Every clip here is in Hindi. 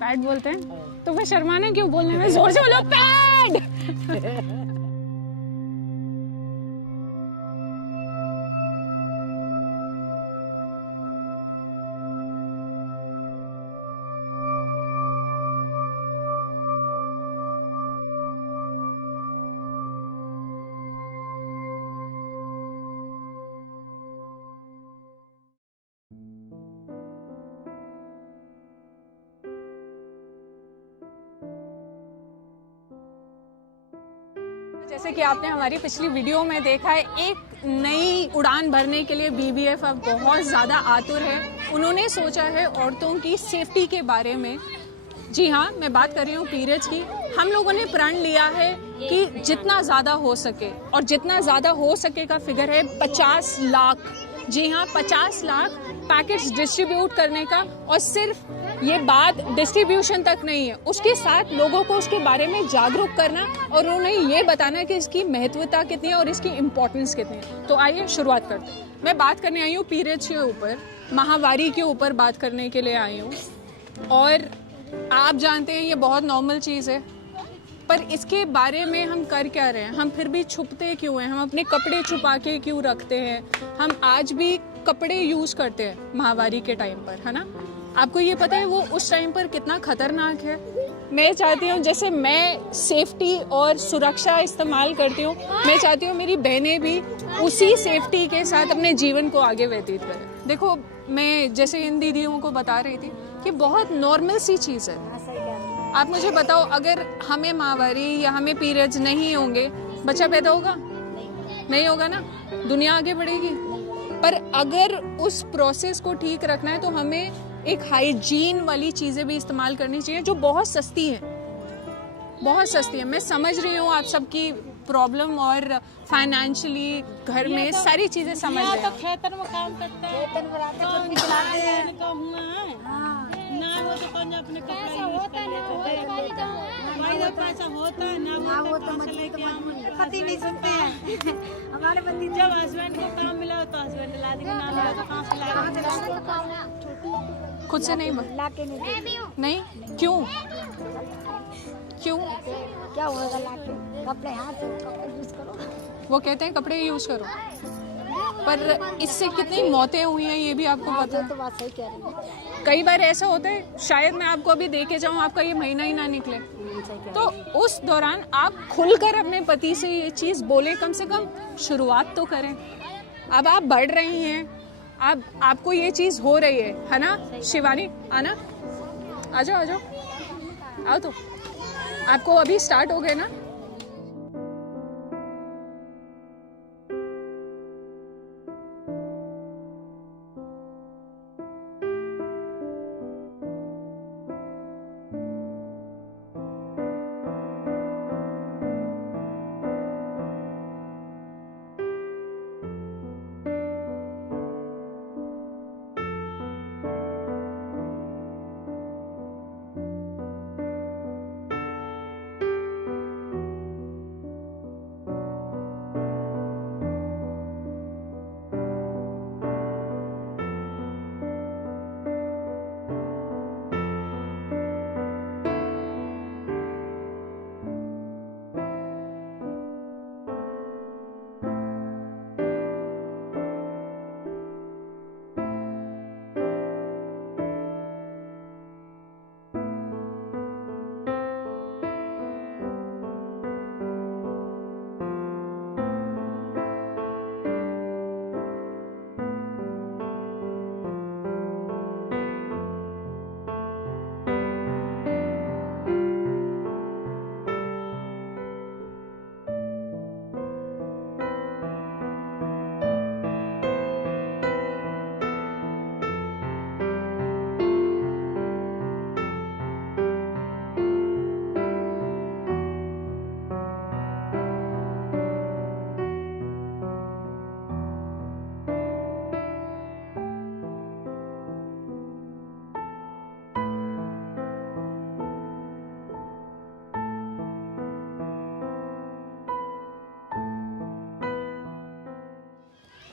पैड बोलते हैं तो फिर शर्माना क्यों बोलने में? जोर से बोलो पैड। जैसे कि आपने हमारी पिछली वीडियो में देखा है, एक नई उड़ान भरने के लिए बीबीएफ अब बहुत ज़्यादा आतुर है। उन्होंने सोचा है औरतों की सेफ्टी के बारे में। जी हाँ, मैं बात कर रही हूँ पीरियड्स की। हम लोगों ने प्रण लिया है कि जितना ज़्यादा हो सके, और जितना ज़्यादा हो सके का फिगर है 50 लाख। जी हाँ, 50 लाख पैकेट्स डिस्ट्रीब्यूट करने का। और सिर्फ ये बात डिस्ट्रीब्यूशन तक नहीं है, उसके साथ लोगों को उसके बारे में जागरूक करना और उन्हें ये बताना कि इसकी महत्वता कितनी है और इसकी इम्पोर्टेंस कितनी है। तो आइए शुरुआत करते हैं। मैं बात करने आई हूँ पीरियड्स के ऊपर, माहवारी के ऊपर बात करने के लिए आई हूँ। और आप जानते हैं ये बहुत नॉर्मल चीज़ है, पर इसके बारे में हम कर क्या रहे हैं? हम फिर भी छुपते क्यों हैं? हम अपने कपड़े छुपा के क्यों रखते हैं? हम आज भी कपड़े यूज़ करते हैं माहवारी के टाइम पर, है ना? आपको ये पता है वो उस टाइम पर कितना खतरनाक है? मैं चाहती हूँ, जैसे मैं सेफ्टी और सुरक्षा इस्तेमाल करती हूँ, मैं चाहती हूँ मेरी बहनें भी उसी सेफ्टी के साथ अपने जीवन को आगे व्यतीत करें। देखो, मैं जैसे इन दीदियों को बता रही थी कि बहुत नॉर्मल सी चीज़ है। आप मुझे बताओ, अगर हमें माहवारी या हमें पीरियड्स नहीं होंगे, बच्चा पैदा होगा? नहीं होगा ना, दुनिया आगे बढ़ेगी। पर अगर उस प्रोसेस को ठीक रखना है तो हमें एक हाइजीन वाली चीज़ें भी इस्तेमाल करनी चाहिए जो बहुत सस्ती है, बहुत सस्ती है। मैं समझ रही हूँ आप सबकी प्रॉब्लम और फाइनेंशियली घर में सारी चीज़ें समझ रहे हैं। तो खेतन में काम करते हैं, खेतन में रहते हैं, खुद चलाते हैं ना, वो तो कौन अपने कपड़ा यूज कर लेते हैं, भाई पैसा होता है ना, वो तो मजबूरी पति नहीं सुनते हैं। हमारे पति जब हस्बैंड को काम मिला तो हस्बैंड ला देंगे, ना मिला तो कहाँ से लाएगा? खुद से नहीं ला के नहीं, क्यों क्यों? क्या होगा? ला के कपड़े हाथ से कपड़े यूज करो। वो कहते हैं कपड़े यूज करो, पर इससे कितनी मौतें हुई हैं ये भी आपको पता है? तो बात सही कह रही है। कई बार ऐसा होता है, शायद मैं आपको अभी देके जाऊं, आपका ये महीना ही ना निकले, तो उस दौरान आप खुलकर अपने पति से ये चीज़ बोले, कम से कम शुरुआत तो करें। अब आप बढ़ रही हैं, अब आपको ये चीज़ हो रही है ना? शिवानी, आना, आ जाओ, आ जाओ, आओ। तो आपको अभी स्टार्ट हो गए ना?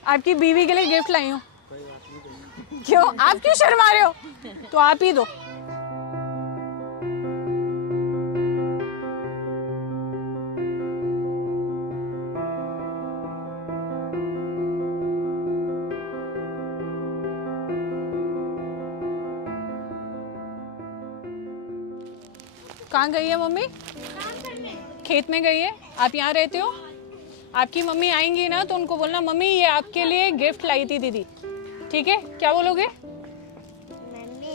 आपकी बीवी के लिए गिफ्ट लाई हूँ। क्यों, आप क्यों शर्मा रहे हो? तो आप ही दो। कहाँ गई है मम्मी? खेत में गई है। आप यहाँ रहते हो? आपकी मम्मी आएंगी ना तो उनको बोलना मम्मी ये आपके लिए गिफ्ट लाई थी दीदी, ठीक है? क्या बोलोगे? मम्मी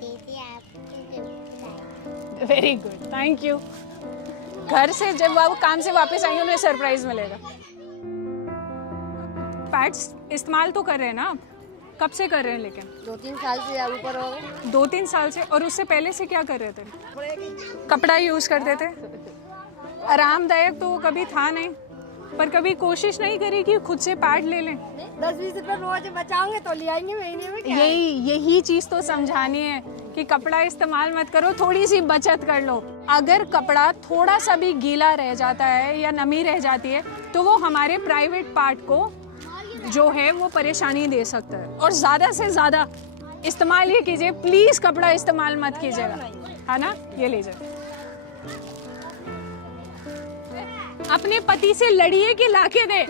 दीदी आपके gift lie. Very good, thank you. घर से जब वो काम से वापस आएंगे उन्हें सरप्राइज मिलेगा। पैड्स इस्तेमाल तो कर रहे हैं ना आप? कब से कर रहे हैं? लेकिन 2-3 साल से ऊपर हो गए। 2-3 साल से। और उससे पहले से क्या कर रहे थे? कपड़ा यूज करते थे। आरामदायक तो वो कभी था नहीं, पर कभी कोशिश नहीं करी कि खुद से पैड ले लें। 10-20 रुपए रोज बचाओगे तो ले आएंगे महीने में। क्या यही चीज तो समझानी है कि कपड़ा इस्तेमाल मत करो, थोड़ी सी बचत कर लो। अगर कपड़ा थोड़ा सा भी गीला रह जाता है या नमी रह जाती है तो वो हमारे प्राइवेट पार्ट को जो है वो परेशानी दे सकता है। और ज्यादा से ज्यादा इस्तेमाल ये कीजिए, प्लीज कपड़ा इस्तेमाल मत कीजिएगा, है ना? ये लीजिए। अपने पति से लड़िए कि लाके दे।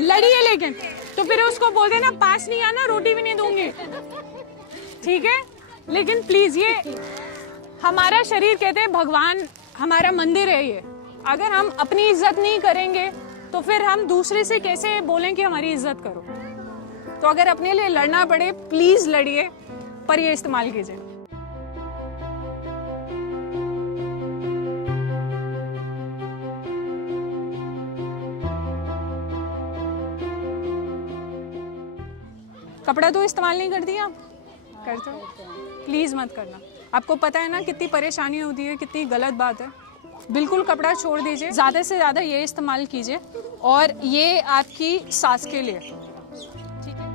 लड़िए लेकिन तो फिर उसको बोल देना पास नहीं आना, रोटी भी नहीं दूंगी, ठीक है? लेकिन प्लीज ये हमारा शरीर, कहते हैं भगवान हमारा मंदिर है ये। अगर हम अपनी इज्जत नहीं करेंगे तो फिर हम दूसरे से कैसे बोलें कि हमारी इज्जत करो? तो अगर अपने लिए लड़ना पड़े प्लीज लड़िए, पर ये इस्तेमाल कीजिए। कपड़ा तो इस्तेमाल नहीं करती आप? करते हो? प्लीज मत करना। आपको पता है ना कितनी परेशानी होती है, कितनी गलत बात है। बिल्कुल कपड़ा छोड़ दीजिए, ज़्यादा से ज़्यादा ये इस्तेमाल कीजिए, और ये आपकी सास के लिए, ठीक है?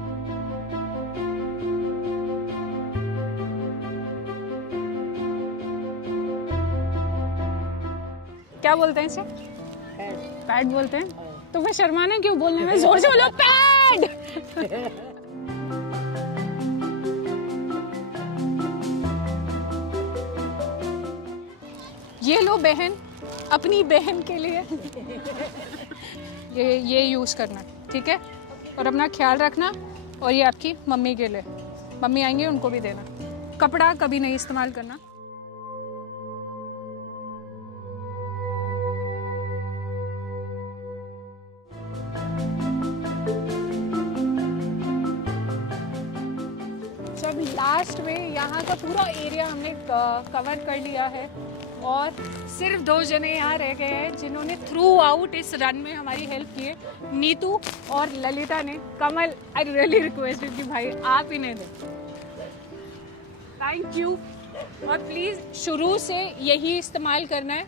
क्या बोलते हैं इसे? पैड बोलते हैं। तो मैं शर्माना क्यों बोलने में? जोर से बोलो पैड। ये लो बहन, अपनी बहन के लिए ये यूज़ करना, ठीक है? और अपना ख्याल रखना। और ये आपकी मम्मी के लिए, मम्मी आएंगे उनको भी देना। कपड़ा कभी नहीं इस्तेमाल करना। जब लास्ट में यहाँ का पूरा एरिया हमने कवर कर लिया है और सिर्फ 2 जने यहाँ रह गए हैं जिन्होंने थ्रू आउट इस रन में हमारी हेल्प की है, नीतू और ललिता ने। कमल, आई रियली रिक्वेस्ट यू कि भाई आप इन्हें दें। Thank you. और प्लीज़ शुरू से यही इस्तेमाल करना है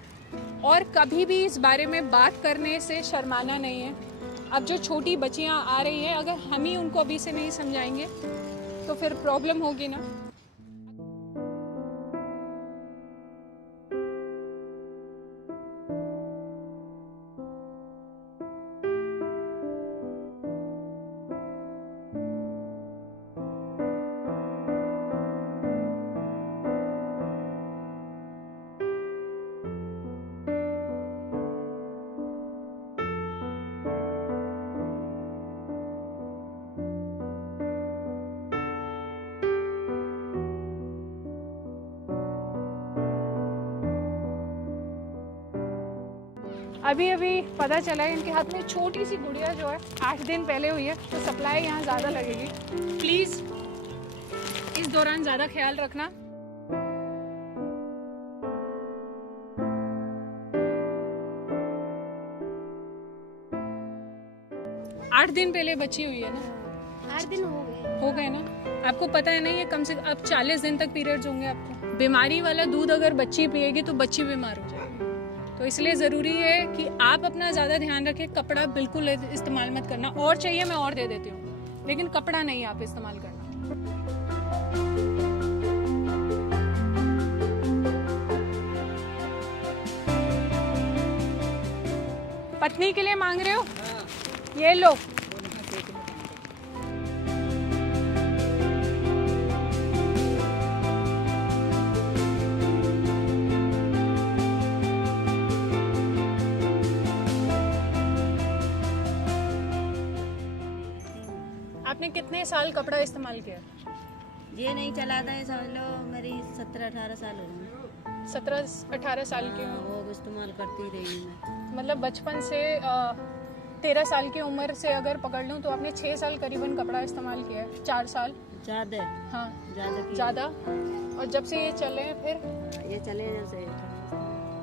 और कभी भी इस बारे में बात करने से शर्माना नहीं है। अब जो छोटी बच्चियाँ आ रही हैं, अगर हम ही उनको अभी से नहीं समझाएंगे तो फिर प्रॉब्लम होगी ना। अभी अभी पता चला है इनके हाथ में छोटी सी गुड़िया जो है 8 दिन पहले हुई है, तो सप्लाई यहाँ ज़्यादा लगेगी। प्लीज़ इस दौरान ज़्यादा ख्याल रखना। आठ दिन पहले बच्ची हुई है ना? 8 दिन हो गए ना? आपको पता है ना ये कम से कम अब 40 दिन तक पीरियड्स होंगे आपको। बीमारी वाला दूध अगर बच्ची पिएगी तो बच्ची बीमार हो जाएगी। तो इसलिए ज़रूरी है कि आप अपना ज़्यादा ध्यान रखें। कपड़ा बिल्कुल इस्तेमाल मत करना। और चाहिए मैं और दे देती हूँ, लेकिन कपड़ा नहीं आप इस्तेमाल करना। पत्नी के लिए मांग रहे हो? ये लो। आपने कितने साल कपड़ा इस्तेमाल किया? ये नहीं चलाता है समझ लो मेरी 17-18 साल हो गए। 17-18 साल की हाँ, हूँ। वो इस्तेमाल करती रही मैं। मतलब बचपन से 13 साल की उम्र से अगर पकड़ लूँ तो आपने 6 साल करीबन कपड़ा इस्तेमाल किया है। 4 साल। ज़्यादा हाँ ज़्यादा ज़्यादा। और जब से ये चले हैं फिर ये चले जब से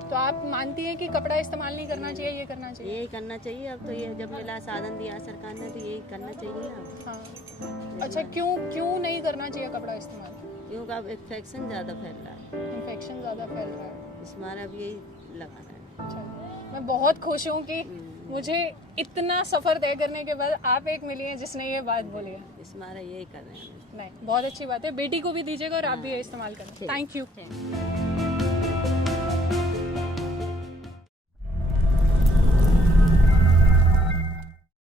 तो आप मानती हैं कि कपड़ा इस्तेमाल नहीं करना चाहिए, ये करना चाहिए? यही करना चाहिए। अब तो ये जब मिला साधन दिया सरकार ने तो यही करना चाहिए अब। हाँ। अच्छा क्यों नहीं करना चाहिए कपड़ा इस्तेमाल? क्योंकि अब इन्फेक्शन ज़्यादा फैल रहा है, इन्फेक्शन ज़्यादा फैल रहा है। इस बार अब यही लगाना है। अच्छा, मैं बहुत खुश हूँ कि मुझे इतना सफ़र तय करने के बाद आप एक मिली हैं जिसने ये बात बोली है। इस बार यही कर रहे हैं। नहीं, बहुत अच्छी बात है। बेटी को भी दीजिएगा और आप भी ये इस्तेमाल करना। Thank you.